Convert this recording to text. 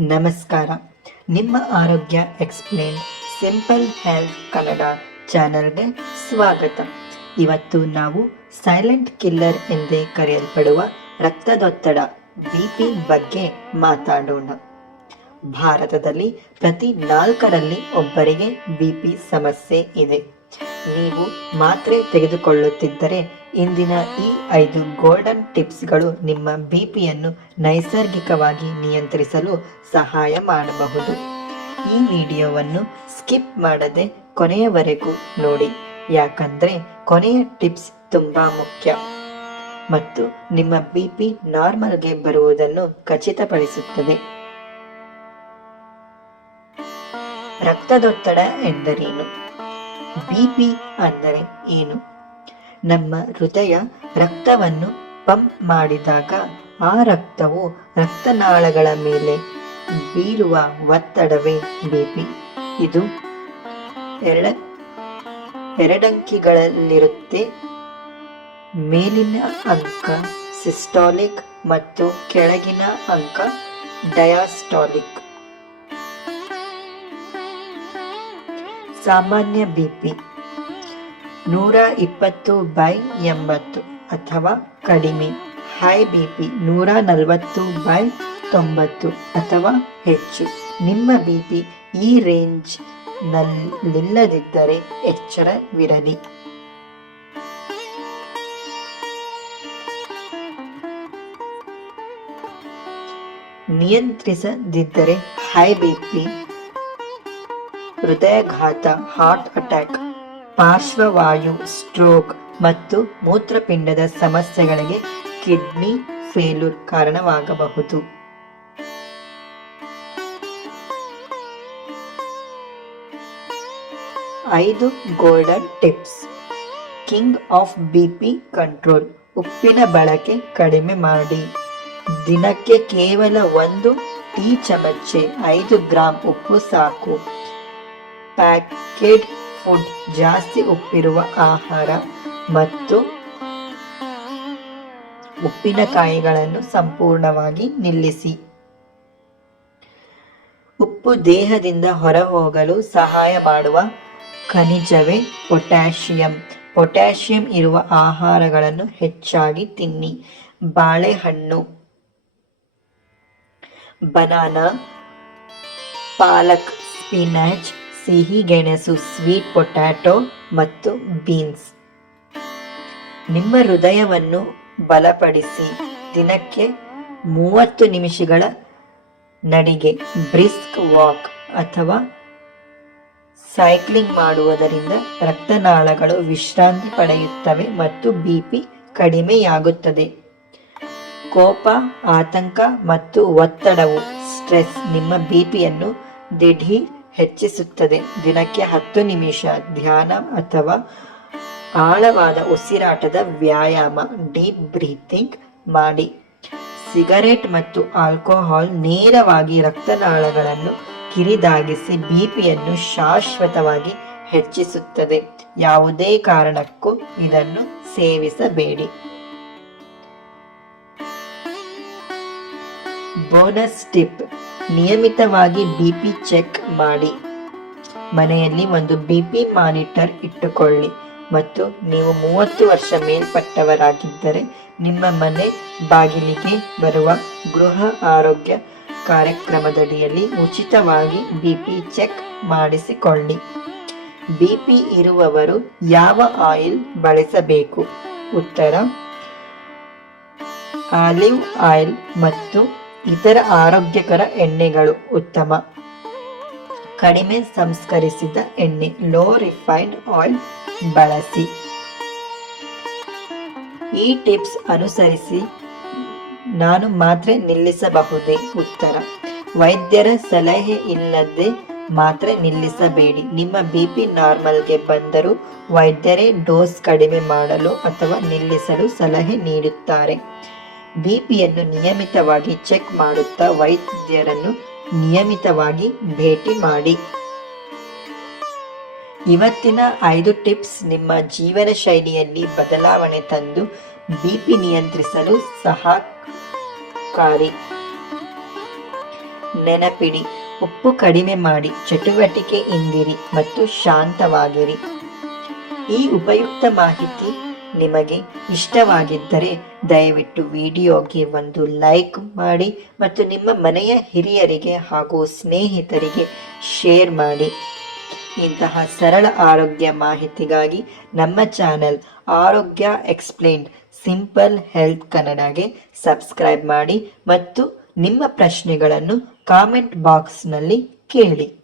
ನಮಸ್ಕಾರ. ನಿಮ್ಮ ಆರೋಗ್ಯ ಎಕ್ಸ್ಪ್ಲೇನ್ ಸಿಂಪಲ್ ಹೆಲ್ತ್ ಕನ್ನಡ ಚಾನಲ್ಗೆ ಸ್ವಾಗತ. ಇವತ್ತು ನಾವು ಸೈಲೆಂಟ್ ಕಿಲ್ಲರ್ ಎಂದೇ ಕರೆಯಲ್ಪಡುವ ರಕ್ತದೊತ್ತಡ ಬಿ ಪಿ ಬಗ್ಗೆ ಮಾತಾಡೋಣ. ಭಾರತದಲ್ಲಿ ಪ್ರತಿ ನಾಲ್ಕರಲ್ಲಿ ಒಬ್ಬರಿಗೆ ಬಿ ಪಿ ಸಮಸ್ಯೆ ಇದೆ. ನೀವು ಮಾತ್ರೆ ತೆಗೆದುಕೊಳ್ಳುತ್ತಿದ್ದರೆ ಇಂದಿನ ಈ ಐದು ಗೋಲ್ಡನ್ ಟಿಪ್ಸ್ಗಳು ನಿಮ್ಮ ಬಿ ಪಿಯನ್ನು ನೈಸರ್ಗಿಕವಾಗಿ ನಿಯಂತ್ರಿಸಲು ಸಹಾಯ ಮಾಡಬಹುದು. ಈ ವಿಡಿಯೋವನ್ನು ಸ್ಕಿಪ್ ಮಾಡದೆ ಕೊನೆಯವರೆಗೂ ನೋಡಿ. ಯಾಕಂದರೆ ಕೊನೆಯ ಟಿಪ್ಸ್ ತುಂಬಾ ಮುಖ್ಯ. ಮತ್ತು ನಿಮ್ಮ ಬಿ ಪಿ ನಾರ್ಮಲ್ಗೆ ಬರುವುದನ್ನು ಖಚಿತಪಡಿಸುತ್ತದೆ. ರಕ್ತದೊತ್ತಡ ಎಂದರೇನು? ಬಿಪಿ ಅಂದರೆ ಏನು? ನಮ್ಮ ಹೃದಯ ರಕ್ತವನ್ನು ಪಂಪ್ ಮಾಡಿದಾಗ ಆ ರಕ್ತವು ರಕ್ತನಾಳಗಳ ಮೇಲೆ ಬೀರುವ ಒತ್ತಡವೇ ಬಿಪಿ ಇದು ಎರಡ, ಎರಡಂಕಿಗಳಲ್ಲಿರುತ್ತೆ. ಮೇಲಿನ ಅಂಕ ಸಿಸ್ಟಾಲಿಕ್ ಮತ್ತು ಕೆಳಗಿನ ಅಂಕ ಡಯಾಸ್ಟಾಲಿಕ್. ಸಾಮಾನ್ಯ ಬಿಪಿ. ನೂರ ಇಪ್ಪತ್ತು ಬೈ ಎಂಬತ್ತು ಅಥವಾ ಕಡಿಮೆ. ಹೈ ಬಿಪಿ ನೂರ ನಲವತ್ತು ಬೈ ತೊಂಬತ್ತು ಅಥವಾ ಹೆಚ್ಚು. ನಿಮ್ಮ ಬಿಪಿ ಈ ರೇಂಜ್ ನಲ್ಲಿಲ್ಲದಿದ್ದರೆ ಎಚ್ಚರವಿರಲಿ. ನಿಯಂತ್ರಿಸದಿದ್ದರೆ ಹೈ ಬಿಪಿ ಹೃದಯಘಾತ ಹಾರ್ಟ್ ಅಟ್ಯಾಕ್ ಪಾರ್ಶ್ವವಾಯು ಸ್ಟ್ರೋಕ್ ಮತ್ತು ಮೂತ್ರಪಿಂಡದ ಸಮಸ್ಯೆಗಳಿಗೆ ಕಿಡ್ನಿ ಫೇಲ್ಯೂರ್ ಕಾರಣವಾಗಬಹುದು. ಐದು golden tips king of BP control ಉಪ್ಪಿನ ಬಳಕೆ ಕಡಿಮೆ ಮಾಡಿ. ದಿನಕ್ಕೆ ಕೇವಲ ಒಂದು ಟೀ ಚಮಚೆ, ಐದು ಗ್ರಾಂ ಉಪ್ಪು ಸಾಕು. ಪ್ಯಾಕೆಡ್ ಫುಡ್ ಜಾಸ್ತಿ ಉಪ್ಪಿರುವ ಆಹಾರ ಮತ್ತು ಉಪ್ಪಿನಕಾಯಿಗಳನ್ನು ಸಂಪೂರ್ಣವಾಗಿ ನಿಲ್ಲಿಸಿ. ಉಪ್ಪು ದೇಹದಿಂದ ಹೊರಹೋಗಲು ಸಹಾಯ ಮಾಡುವ ಖನಿಜವೇ ಪೊಟ್ಯಾಷಿಯಂ. ಪೊಟ್ಯಾಷಿಯಂ ಇರುವ ಆಹಾರಗಳನ್ನು ಹೆಚ್ಚಾಗಿ ತಿನ್ನಿ. ಬಾಳೆಹಣ್ಣು, ಬನಾನಾ, ಪಾಲಕ್, ಸ್ಪಿನಾಚ್ ಸಿಹಿ, ಗೆಣಸು, ಸ್ವೀಟ್, ಪೊಟ್ಯಾಟೊ ಮತ್ತು ಬೀನ್ಸ್. ನಿಮ್ಮ ಹೃದಯವನ್ನು ಬಲಪಡಿಸಿ. ದಿನಕ್ಕೆ ಮೂವತ್ತು ನಿಮಿಷಗಳ ನಡಿಗೆ ಬ್ರಿಸ್ಕ್ ವಾಕ್ ಅಥವಾ ಸೈಕ್ಲಿಂಗ್ ಮಾಡುವುದರಿಂದ ರಕ್ತನಾಳಗಳು ವಿಶ್ರಾಂತಿ ಪಡೆಯುತ್ತವೆ ಮತ್ತು ಬಿಪಿ ಕಡಿಮೆಯಾಗುತ್ತದೆ. ಕೋಪ, ಆತಂಕ ಮತ್ತು ಒತ್ತಡವು, ಸ್ಟ್ರೆಸ್ ನಿಮ್ಮ ಬಿಪಿಯನ್ನು ದಿಢೀರ್ ಹೆಚ್ಚಿಸುತ್ತದೆ. ದಿನಕ್ಕೆ ಹತ್ತು ನಿಮಿಷ ಧ್ಯಾನ ಅಥವಾ ಆಳವಾದ ಉಸಿರಾಟದ ವ್ಯಾಯಾಮ ಡೀಪ್ ಬ್ರೀತಿಂಗ್ ಮಾಡಿ. ಸಿಗರೇಟ್ ಮತ್ತು ಆಲ್ಕೋಹಾಲ್ ನೇರವಾಗಿ ರಕ್ತನಾಳಗಳನ್ನು ಕಿರಿದಾಗಿಸಿ ಬಿಪಿಯನ್ನು ಶಾಶ್ವತವಾಗಿ ಹೆಚ್ಚಿಸುತ್ತದೆ. ಯಾವುದೇ ಕಾರಣಕ್ಕೂ ಇದನ್ನು ಸೇವಿಸಬೇಡಿ. Bonus tip. ನಿಯಮಿತವಾಗಿ ಬಿಪಿ ಚೆಕ್ ಮಾಡಿ. ಮನೆಯಲ್ಲಿ ಒಂದು ಬಿಪಿ ಮಾನಿಟರ್ ಇಟ್ಟುಕೊಳ್ಳಿ. ಮತ್ತು ನೀವು ಮೂವತ್ತು ವರ್ಷ ಮೇಲ್ಪಟ್ಟವರಾಗಿದ್ದರೆ ನಿಮ್ಮ ಮನೆ ಬಾಗಿಲಿಗೆ ಬರುವ ಗೃಹ ಆರೋಗ್ಯ ಕಾರ್ಯಕ್ರಮದಡಿಯಲ್ಲಿ ಉಚಿತವಾಗಿ ಬಿ ಪಿ ಚೆಕ್ ಮಾಡಿಸಿಕೊಳ್ಳಿ. ಬಿ ಪಿ ಇರುವವರು ಯಾವ ಆಯಿಲ್ ಬಳಸಬೇಕು? ಉತ್ತರ ಆಲಿವ್ ಆಯಿಲ್ ಮತ್ತು ಇತರ ಆರೋಗ್ಯಕರ ಎಣ್ಣೆಗಳು ಉತ್ತಮ. ಕಡಿಮೆ ಸಂಸ್ಕರಿಸಿದ ಎಣ್ಣೆ ಲೋ ರಿಫೈನ್ಡ್ ಆಯಿಲ್ ಬಳಸಿ. ಈ ಟಿಪ್ಸ್ ಅನುಸರಿಸಿ ನಾನು ಮಾತ್ರೆ ನಿಲ್ಲಿಸಬಹುದೇ? ಉತ್ತರ. ವೈದ್ಯರ ಸಲಹೆ ಇಲ್ಲದೆ ಮಾತ್ರೆ ನಿಲ್ಲಿಸಬೇಡಿ. ನಿಮ್ಮ ಬಿಪಿ ನಾರ್ಮಲ್ಗೆ ಬಂದರೂ ವೈದ್ಯರೇ ಡೋಸ್ ಕಡಿಮೆ ಮಾಡಲು ಅಥವಾ ನಿಲ್ಲಿಸಲು ಸಲಹೆ ನೀಡುತ್ತಾರೆ. ಬಿಪಿಯನ್ನು ನಿಯಮಿತವಾಗಿ ಚೆಕ್ ಮಾಡುತ್ತಾ ವೈದ್ಯರನ್ನು ನಿಯಮಿತವಾಗಿ ಭೇಟಿ ಮಾಡಿ. ಇವತ್ತಿನ ಐದು ಟಿಪ್ಸ್ ನಿಮ್ಮ ಜೀವನ ಶೈಲಿಯಲ್ಲಿ ಬದಲಾವಣೆ ತಂದು ಬಿಪಿ ನಿಯಂತ್ರಿಸಲು ಸಹಕಾರಿ. ನೆನಪಿಡಿ, ಉಪ್ಪು ಕಡಿಮೆ ಮಾಡಿ, ಚಟುವಟಿಕೆ ಇಂದಿರಿ ಮತ್ತು ಶಾಂತವಾಗಿರಿ. ಈ ಉಪಯುಕ್ತ ಮಾಹಿತಿ ನಿಮಗೆ ಇಷ್ಟವಾಗಿದ್ದರೆ ದಯವಿಟ್ಟು ವಿಡಿಯೋಗೆ ಒಂದು ಲೈಕ್ ಮಾಡಿ ಮತ್ತು ನಿಮ್ಮ ಮನೆಯ ಹಿರಿಯರಿಗೆ ಹಾಗೂ ಸ್ನೇಹಿತರಿಗೆ ಶೇರ್ ಮಾಡಿ. ಇಂತಹ ಸರಳ ಆರೋಗ್ಯ ಮಾಹಿತಿಗಾಗಿ ನಮ್ಮ ಚಾನೆಲ್ ಆರೋಗ್ಯ ಎಕ್ಸ್ಪ್ಲೇನ್ಡ್ ಸಿಂಪಲ್ ಹೆಲ್ತ್ ಕನ್ನಡಗೆ ಸಬ್ಸ್ಕ್ರೈಬ್ ಮಾಡಿ ಮತ್ತು ನಿಮ್ಮ ಪ್ರಶ್ನೆಗಳನ್ನು ಕಾಮೆಂಟ್ ಬಾಕ್ಸ್ನಲ್ಲಿ ಕೇಳಿ.